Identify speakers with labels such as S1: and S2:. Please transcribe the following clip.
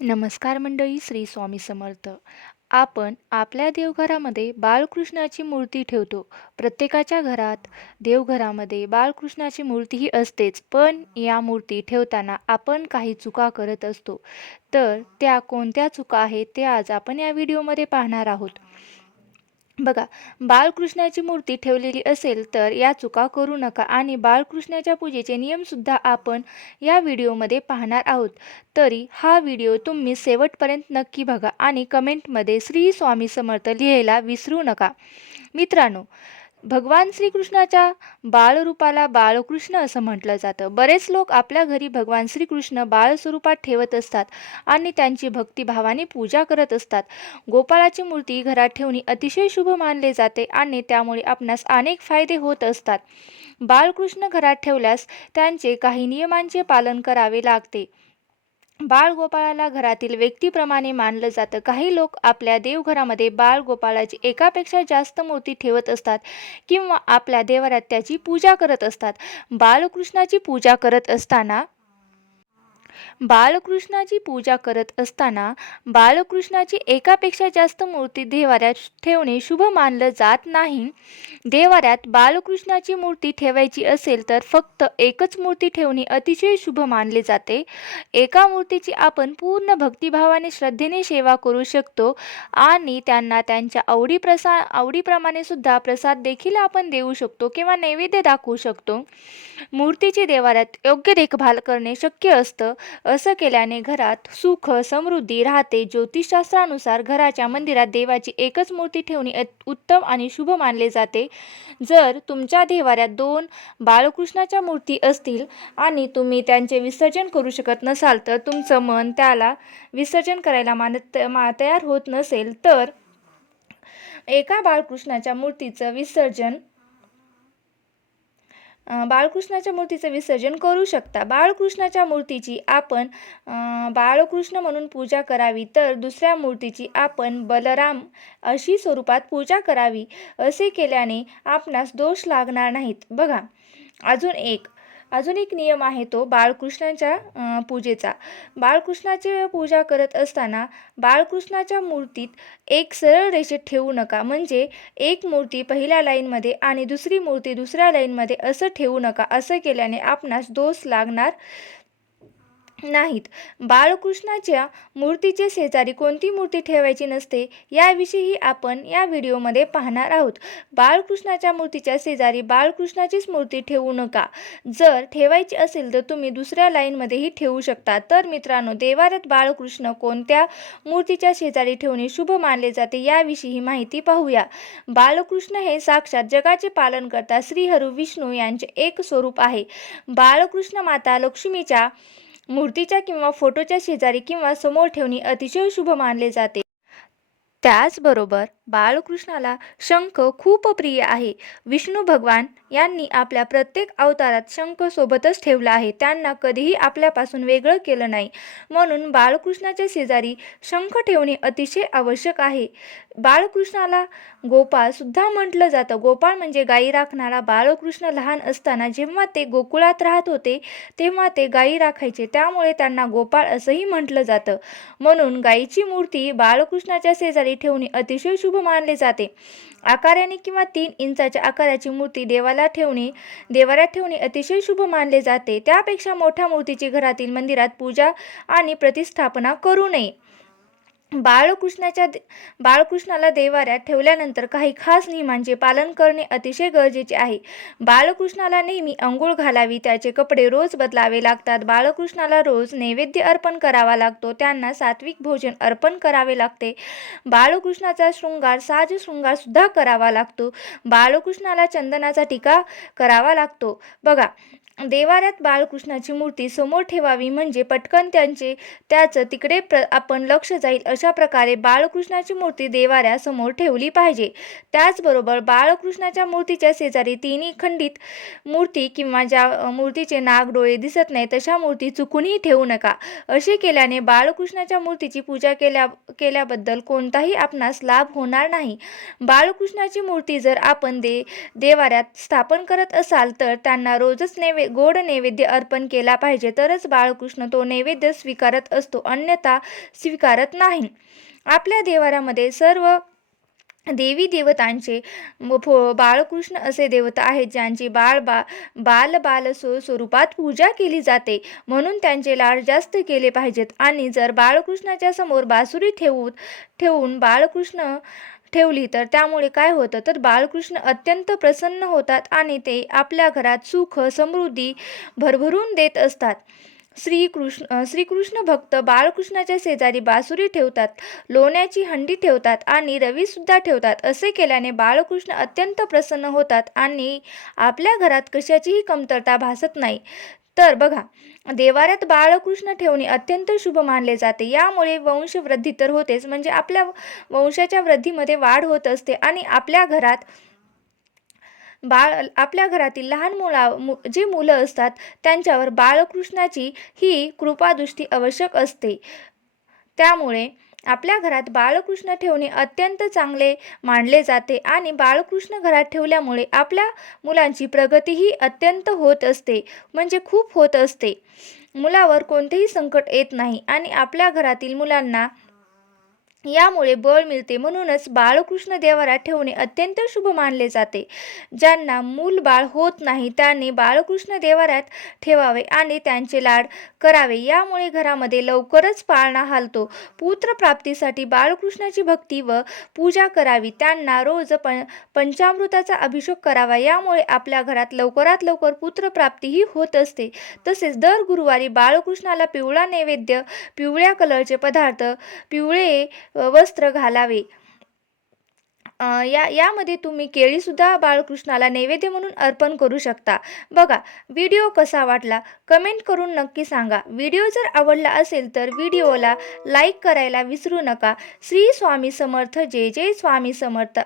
S1: नमस्कार मंडळी श्री स्वामी समर्थ. आपण आपल्या देवघरामध्ये बाळकृष्णाची मूर्ती ठेवतो. प्रत्येकाच्या घरात देवघरामध्ये बाळकृष्णाची मूर्ती ही असतेच पण या मूर्ती ठेवताना आपण काही चुका करत असतो. तर त्या कोणत्या चुका आहेत ते आज आपण या व्हिडिओमध्ये पाहणार आहोत. बघा बाळकृष्णाची मूर्ती ठेवलेली असेल तर या चुका करू नका आणि बाळकृष्णाच्या पूजेचे नियमसुद्धा आपण या व्हिडिओमध्ये पाहणार आहोत. तरी हा व्हिडिओ तुम्ही शेवटपर्यंत नक्की बघा आणि कमेंटमध्ये श्री स्वामी समर्थ लिहायला विसरू नका. मित्रांनो भगवान श्रीकृष्णाच्या बाळरूपाला बाळकृष्ण असं म्हटलं जातं. बरेच लोक आपल्या घरी भगवान श्रीकृष्ण बाळ स्वरूपात ठेवत असतात आणि त्यांची भक्तिभावाने पूजा करत असतात. गोपाळाची मूर्ती घरात ठेवणे अतिशय शुभ मानले जाते आणि त्यामुळे आपणास अनेक फायदे होत असतात. बाळकृष्ण घरात ठेवल्यास त्यांचे काही नियमांचे पालन करावे लागते. बाळगोपाळाला घरातील व्यक्तीप्रमाणे मानलं जातं. काही लोक आपल्या देवघरामध्ये बाळगोपाळाची एकापेक्षा जास्त मूर्ती ठेवत असतात किंवा आपल्या देवरात त्याची पूजा करत असतात. बाळकृष्णाची पूजा करत असताना बाळकृष्णाची पूजा करत असताना बाळकृष्णाची एकापेक्षा जास्त मूर्ती देवाऱ्यात ठेवणे शुभ मानलं जात नाही. देवाऱ्यात बाळकृष्णाची मूर्ती ठेवायची असेल तर फक्त एकच मूर्ती ठेवणे अतिशय शुभ मानले जाते. एका मूर्तीची आपण पूर्ण भक्तिभावाने श्रद्धेने सेवा करू शकतो आणि त्यांना त्यांच्या आवडी प्रसा आवडीप्रमाणे सुद्धा प्रसाद देखील आपण देऊ शकतो किंवा नैवेद्य दाखवू शकतो. मूर्तीची देवाऱ्यात योग्य देखभाल करणे शक्य असतं. असं केल्याने घरात सुख समृद्धी राहते. ज्योतिषशास्त्रानुसार घराच्या मंदिरात देवाची एकच मूर्ती ठेवणे उत्तम आणि शुभ मानले जाते. जर तुमच्या देवाऱ्यात दोन बाळकृष्णाच्या मूर्ती असतील आणि तुम्ही त्यांचे विसर्जन करू शकत नसाल तर तुमचं मन त्याला विसर्जन करायला मानत मा तयार होत नसेल तर एका बाळकृष्णाच्या मूर्तीचं विसर्जन बाळकृष्णाच्या मूर्तीचं विसर्जन करू शकता. बाळकृष्णाच्या मूर्तीची आपण बाळकृष्ण म्हणून पूजा करावी तर दुसऱ्या मूर्तीची आपण बलराम अशी स्वरूपात पूजा करावी असे केल्याने आपणास दोष लागणार नाहीत. बघा अजून एक अजून एक नियम आहे तो बाळकृष्णाच्या पूजेचा. बाळकृष्णाची पूजा करत असताना बाळकृष्णाच्या मूर्तीत एक सरळ रेषेत ठेवू नका. म्हणजे एक मूर्ती पहिल्या लाईनमध्ये आणि दुसरी मूर्ती दुसऱ्या लाईनमध्ये असं ठेवू नका. असं केल्याने आपणास दोष लागणार नाहीत. बाळकृष्णाच्या मूर्तीचे शेजारी कोणती मूर्ती ठेवायची नसते याविषयी आपण या व्हिडिओमध्ये पाहणार आहोत. बाळकृष्णाच्या मूर्तीच्या शेजारी बाळकृष्णाचीच मूर्ती ठेवू नका. जर ठेवायची असेल तर तुम्ही दुसऱ्या लाईनमध्येही ठेवू शकता. तर मित्रांनो देवाऱ्यात बाळकृष्ण कोणत्या मूर्तीच्या शेजारी ठेवणे शुभ मानले जाते याविषयी माहिती पाहूया. बाळकृष्ण हे साक्षात जगाचे पालन करता श्रीहरू विष्णू यांचे एक स्वरूप आहे. बाळकृष्ण माता लक्ष्मीच्या मूर्तीच्या किंवा फोटोच्या शेजारी किंवा समोर ठेवणे अतिशय शुभ मानले जाते. त्याचबरोबर बाळकृष्णाला शंख खूप प्रिय आहे. विष्णू भगवान यांनी आपल्या प्रत्येक अवतारात शंख सोबतच ठेवला आहे. त्यांना कधीही आपल्यापासून वेगळं केलं नाही. म्हणून बाळकृष्णाच्या शेजारी शंख ठेवणे अतिशय आवश्यक आहे. बाळकृष्णाला गोपाळसुद्धा म्हटलं जातं. गोपाळ म्हणजे गायी राखणारा बाळकृष्ण लहान असताना जेव्हा ते गोकुळात राहत होते तेव्हा ते गायी राखायचे. त्यामुळे त्यांना गोपाळ असंही म्हटलं जातं. म्हणून गायीची मूर्ती बाळकृष्णाच्या शेजारी ठेवणे अतिशय शुभ मानले जाते. आकाराने किंवा तीन इंचाच्या आकाराची मूर्ती देवाला ठेवणे देवाला ठेवणे अतिशय शुभ मानले जाते. त्यापेक्षा मोठ्या मूर्तीची घरातील मंदिरात पूजा आणि प्रतिष्ठापना करू नये. बाळकृष्णाच्या दे- बाळकृष्णाला देवाऱ्यात ठेवल्यानंतर काही खास नियमांचे पालन करणे अतिशय गरजेचे आहे. बाळकृष्णाला नेहमी अंघोळ घालावी त्याचे कपडे रोज बदलावे लागतात. बाळकृष्णाला रोज नैवेद्य अर्पण करावा लागतो. त्यांना सात्विक भोजन अर्पण करावे लागते. बाळकृष्णाचा शृंगार साज शृंगार सुद्धा करावा लागतो. बाळकृष्णाला चंदनाचा टीका करावा लागतो. बघा देवाऱ्यात बाळकृष्णाची मूर्ती समोर ठेवावी म्हणजे पटकन त्यांचे त्याचं तिकडे प्र आपण लक्ष जाईल अशा प्रकारे बाळकृष्णाची मूर्ती देवाऱ्यासमोर ठेवली पाहिजे. त्याचबरोबर बाळकृष्णाच्या मूर्तीच्या शेजारी तिन्ही खंडित मूर्ती किंवा ज्या मूर्तीचे नाग डोळे दिसत नाही तशा मूर्ती चुकूनही ठेवू नका. असे केल्याने बाळकृष्णाच्या मूर्तीची पूजा केल्या केल्याबद्दल कोणताही आपणास लाभ होणार नाही. बाळकृष्णाची मूर्ती जर आपण दे देवाऱ्यात स्थापन करत असाल तर त्यांना रोजच नैवे नैवे गोड नैवेद्य अर्पण केला पाहिजे. तरच बाळकृष्ण तो नैवेद्य स्वीकारत असतो अन्यथा स्वीकारत नाही. आपल्या देवाऱ्यामध्ये सर्व देवी देवतांचे फो बाळकृष्ण असे देवता आहेत ज्यांची बाळ बा बाल बाल स्व स्वरूपात पूजा केली जाते. म्हणून त्यांचे लाड जास्त केले पाहिजेत. आणि जर बाळकृष्णाच्या समोर बासुरी ठेवून ठेवून बाळकृष्ण ठेवली तर त्यामुळे काय होतं? तर बाळकृष्ण अत्यंत प्रसन्न होतात आणि ते आपल्या घरात सुख समृद्धी भरभरून देत असतात. श्रीकृष्ण श्रीकृष्ण भक्त बाळकृष्णाच्या शेजारी बासुरी ठेवतात लोण्याची हंडी ठेवतात आणि रवीसुद्धा ठेवतात. असे केल्याने बाळकृष्ण अत्यंत प्रसन्न होतात आणि आपल्या घरात कशाचीही कमतरता भासत नाही. तर बघा देवाऱ्यात बाळकृष्ण ठेवणे अत्यंत शुभ मानले जाते. यामुळे वंशवृद्धी तर होतेच म्हणजे आपल्या वंशाच्या वृद्धीमध्ये वाढ होत असते आणि आपल्या घरात बाळ आपल्या घरातील लहान मुला मु जे मुलं असतात त्यांच्यावर बाळकृष्णाची ही कृपादृष्टी आवश्यक असते. त्यामुळे आपल्या घरात बाळकृष्ण ठेवणे अत्यंत चांगले मानले जाते आणि बाळकृष्ण घरात ठेवल्यामुळे आपल्या मुलांची प्रगतीही अत्यंत होत असते म्हणजे खूप होत असते. मुलावर कोणतेही संकट येत नाही आणि आपल्या घरातील मुलांना यामुळे बळ मिळते म्हणूनच बाळकृष्ण देवाऱ्यात ठेवणे अत्यंत शुभ मानले जाते. ज्यांना मूल बाळ होत नाही त्यांनी बाळकृष्ण देवाऱ्यात ठेवावे आणि त्यांचे लाड करावे. यामुळे घरामध्ये लवकरच पाळणा हालतो. पुत्रप्राप्तीसाठी बाळकृष्णाची भक्ती व पूजा करावी. त्यांना रोज पं पंचामृताचा अभिषेक करावा. यामुळे आपल्या घरात लवकरात लवकर पुत्रप्राप्तीही होत असते. तसेच दर गुरुवारी बाळकृष्णाला पिवळा नैवेद्य पिवळ्या कलरचे पदार्थ पिवळे वस्त्र घालावे. या यामध्ये तुम्ही केळीसुद्धा बाळकृष्णाला नैवेद्य म्हणून अर्पण करू शकता. बघा व्हिडिओ कसा वाटला? कमेंट करून नक्की सांगा. व्हिडिओ जर आवडला असेल तर व्हिडिओला लाईक करायला विसरू नका. श्री स्वामी समर्थ. जय जय स्वामी समर्थ.